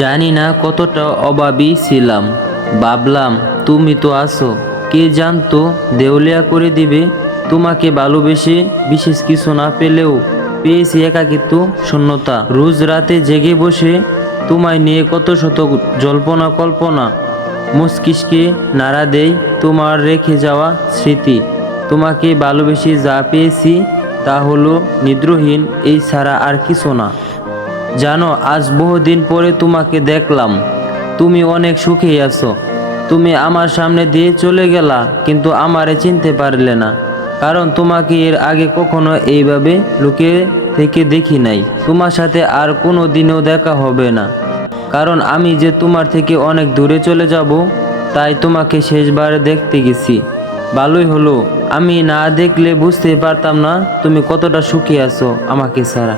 জানি না কতটা অভাবী ছিলাম। ভাবলাম তুমি তো আছো, কে জানতো দেউলিয়া করে দিবে। তোমাকে ভালোবেসে বিশেষ কিছু না পেলেও পেয়েছি একাকিত্ব, শূন্যতা। রোজ রাতে জেগে বসে তোমায় নিয়ে কত শত জল্পনা কল্পনা মস্তিষ্কে নাড়া দেই তোমার রেখে যাওয়া স্মৃতি। তোমাকে ভালোবেসে যা পেয়েছি তা হলো নিদ্রাহীন, এই ছাড়া আর কিছু না। জানো, আজ বহুদিন পরে তোমাকে দেখলাম। তুমি অনেক সুখেই আছো। তুমি আমার সামনে দিয়ে চলে গেলা, কিন্তু আমারে চিনতে পারলে না। কারণ তোমাকে এর আগে কখনো এইভাবে লুকিয়ে থেকে দেখি নাই। তোমার সাথে আর কোনো দিনও দেখা হবে না, কারণ আমি যে তোমার থেকে অনেক দূরে চলে যাব। তাই তোমাকে শেষবার দেখতে গেছি। ভালোই হলো, আমি না দেখলে বুঝতে পারতাম না তুমি কতটা সুখী আছো আমাকে ছাড়া।